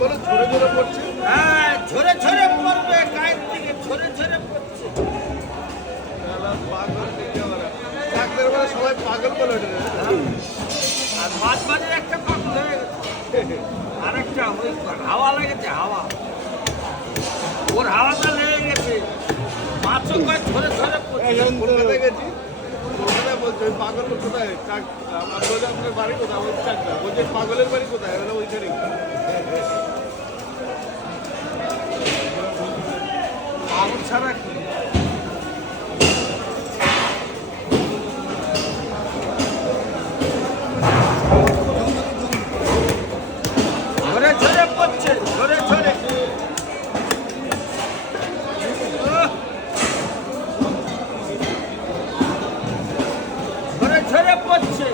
বলে ঝরে ঝরে পড়ছে। হ্যাঁ, ঝরে ঝরে পড়বে, গায়ের থেকে ঝরে ঝরে পড়ছে। পাগল ডাক্তার বলে সবাই পাগল বলে ওঠে। আর মাছ মাঝে একটা পাগল হয়ে গেছে, আরেকটা ওই হাওয়া লেগেছে, হাওয়া, ওর হাওয়াটা লেগে গেছে, মাছও কয় ঝরে ঝরে পড়ছে। কলকাতায় গেছি, কলকাতায় বলছে ওই পাগল কোথায়, আমার বলে আপনার বাড়ি কোথায়, ওই চাকরা বলছে পাগলের বাড়ি কোথায়, বলে ওইখানে। পাগল ছাড়া কি? ঝরে ঝরে পড়ছে, ঝরে ঝরে। ঝরে ঝরে পড়ছে।